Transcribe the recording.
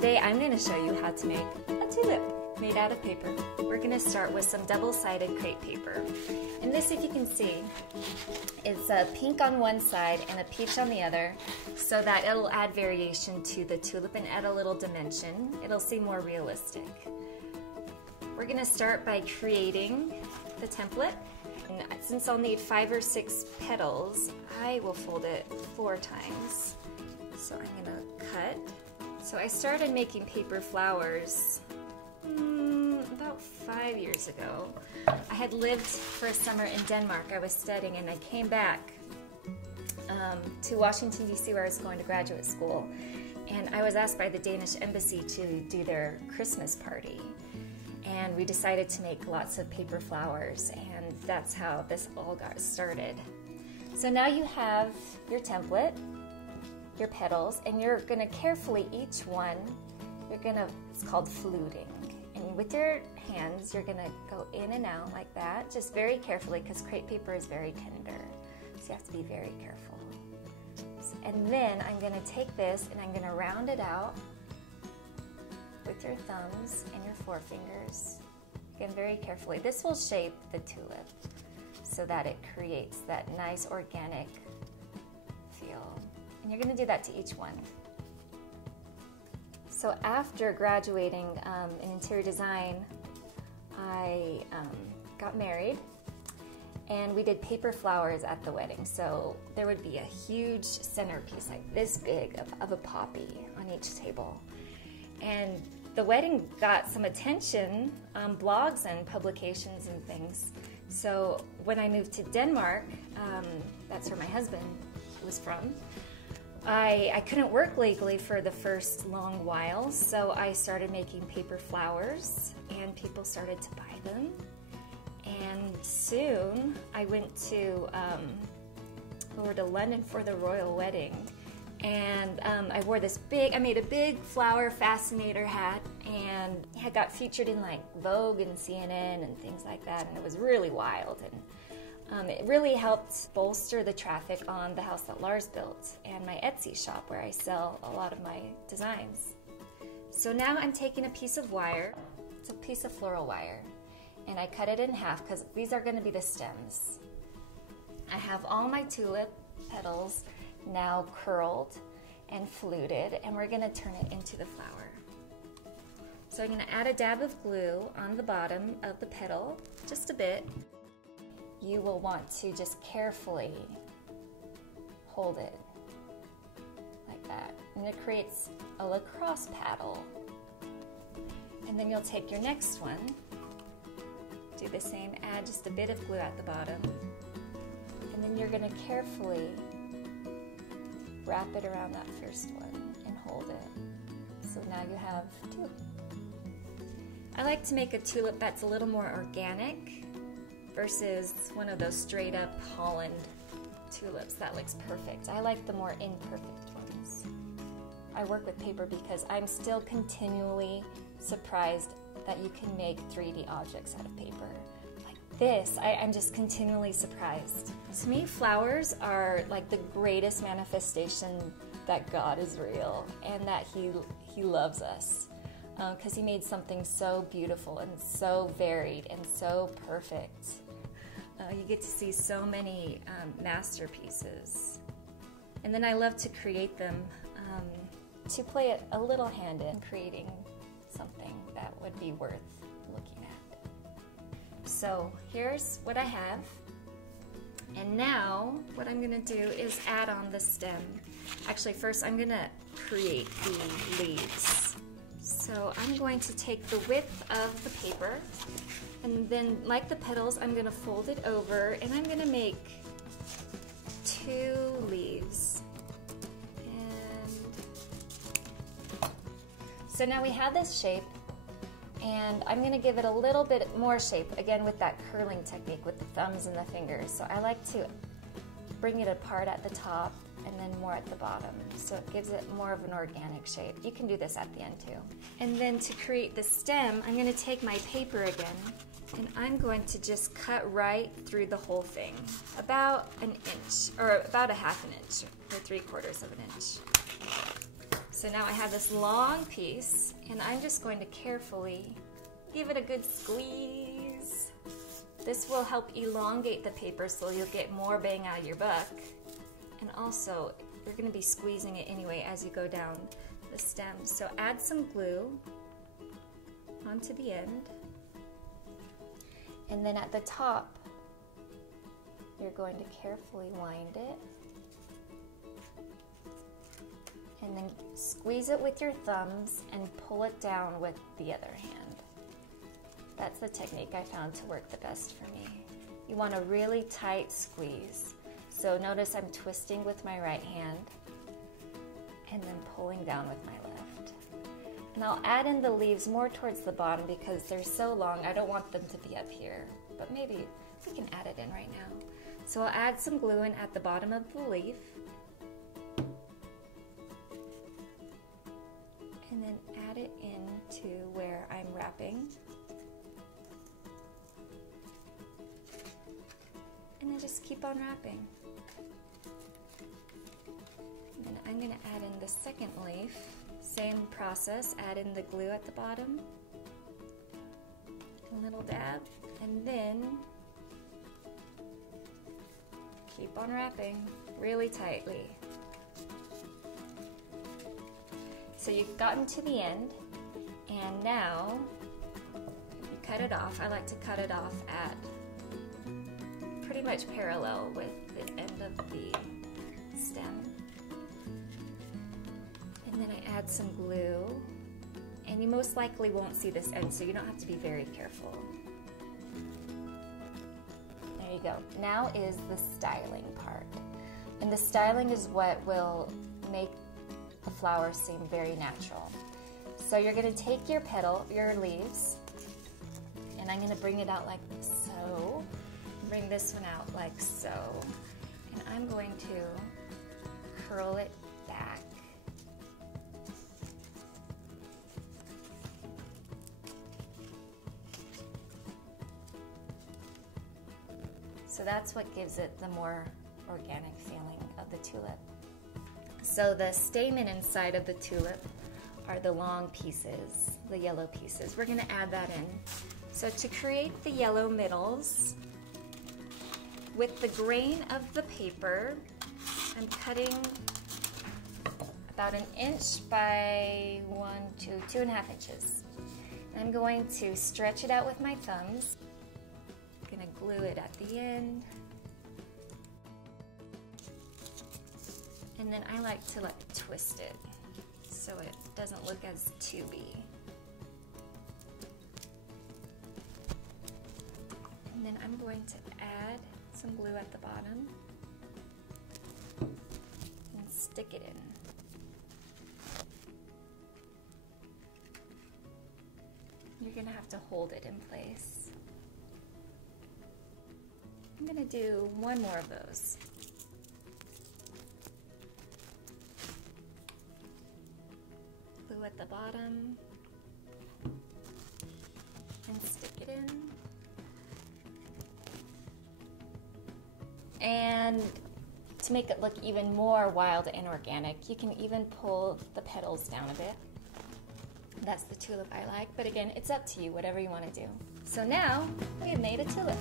today I'm going to show you how to make a tulip made out of paper. We're going to start with some double-sided crepe paper. And this, if you can see, it's a pink on one side and a peach on the other, so that it'll add variation to the tulip and add a little dimension. It'll seem more realistic. We're going to start by creating the template. And since I'll need 5 or 6 petals, I will fold it 4 times. So I'm going to cut. So I started making paper flowers about 5 years ago. I had lived for a summer in Denmark. I was studying, and I came back to Washington, D.C., where I was going to graduate school. And I was asked by the Danish embassy to do their Christmas party. And we decided to make lots of paper flowers, and that's how this all got started. So now you have your template, your petals, and you're gonna carefully, each one, it's called fluting. And with your hands, you're gonna go in and out like that, just very carefully, because crepe paper is very tender. So you have to be very careful. And then I'm gonna take this and I'm gonna round it out with your thumbs and your forefingers. Again, very carefully. This will shape the tulip so that it creates that nice organic feel. And you're going to do that to each one. So after graduating in interior design, I got married, and we did paper flowers at the wedding. So there would be a huge centerpiece like this big of a poppy on each table. And the wedding got some attention on blogs and publications and things. So when I moved to Denmark, that's where my husband was from, I couldn't work legally for the first long while, so I started making paper flowers, and people started to buy them. And soon I went over to London for the royal wedding. And I wore this I made a big flower fascinator hat, and I got featured in like Vogue and CNN and things like that, and it was really wild. And it really helped bolster the traffic on the house that Lars built and my Etsy shop, where I sell a lot of my designs. So now I'm taking a piece of wire, it's a piece of floral wire, and I cut it in half because these are going to be the stems. I have all my tulip petals now curled and fluted, and we're going to turn it into the flower. So I'm going to add a dab of glue on the bottom of the petal, just a bit. You will want to just carefully hold it like that, and it creates a lacrosse paddle. And then you'll take your next one, do the same, add just a bit of glue at the bottom, and then you're going to carefully wrap it around that first one and hold it. So now you have tulip. I like to make a tulip that's a little more organic versus one of those straight up Holland tulips that looks perfect. I like the more imperfect ones. I work with paper because I'm still continually surprised that you can make 3D objects out of paper. This, I'm just continually surprised. To me, flowers are like the greatest manifestation that God is real and that He loves us, because He made something so beautiful and so varied and so perfect. You get to see so many masterpieces. And then I love to create them, to play a little hand in creating something that would be worth looking at. So here's what I have, and now what I'm going to do is add on the stem. Actually, first I'm going to create the leaves. So I'm going to take the width of the paper, and then like the petals, I'm going to fold it over, and I'm going to make 2 leaves. And so now we have this shape, and I'm going to give it a little bit more shape, again with that curling technique with the thumbs and the fingers. So I like to bring it apart at the top and then more at the bottom, so it gives it more of an organic shape. You can do this at the end too. And then to create the stem, I'm going to take my paper again, and I'm going to just cut right through the whole thing, about an inch, or about a half an inch, or 3/4 of an inch. So now I have this long piece, and I'm just going to carefully give it a good squeeze. This will help elongate the paper so you'll get more bang out of your buck. And also, you're going to be squeezing it anyway as you go down the stem. So add some glue onto the end. And then at the top, you're going to carefully wind it. And then squeeze it with your thumbs and pull it down with the other hand. That's the technique I found to work the best for me. You want a really tight squeeze. So notice I'm twisting with my right hand and then pulling down with my left. And I'll add in the leaves more towards the bottom because they're so long, I don't want them to be up here. But maybe we can add it in right now. So I'll add some glue in at the bottom of the leaf. And then add it into where I'm wrapping. And then just keep on wrapping. And then I'm going to add in the second leaf. Same process, add in the glue at the bottom. A little dab. And then keep on wrapping really tightly. So you've gotten to the end, and now you cut it off. I like to cut it off at pretty much parallel with the end of the stem. And then I add some glue, and you most likely won't see this end, so you don't have to be very careful. There you go. Now is the styling part. And the styling is what will make the flower seem very natural. So you're going to take your your leaves, and I'm going to bring it out like so. Bring this one out like so. And I'm going to curl it back. So that's what gives it the more organic feeling of the tulip. So the stamen inside of the tulip are the long pieces, the yellow pieces. We're going to add that in. So to create the yellow middles, with the grain of the paper, I'm cutting about 1 inch by 2.5 inches. I'm going to stretch it out with my thumbs. I'm going to glue it at the end. And then I like to twist it so it doesn't look as tubey. And then I'm going to add some glue at the bottom and stick it in. You're going to have to hold it in place. I'm going to do one more of those. Glue at the bottom and stick it in. And to make it look even more wild and organic, you can even pull the petals down a bit. That's the tulip I like, but again, it's up to you, whatever you want to do. So now we have made a tulip.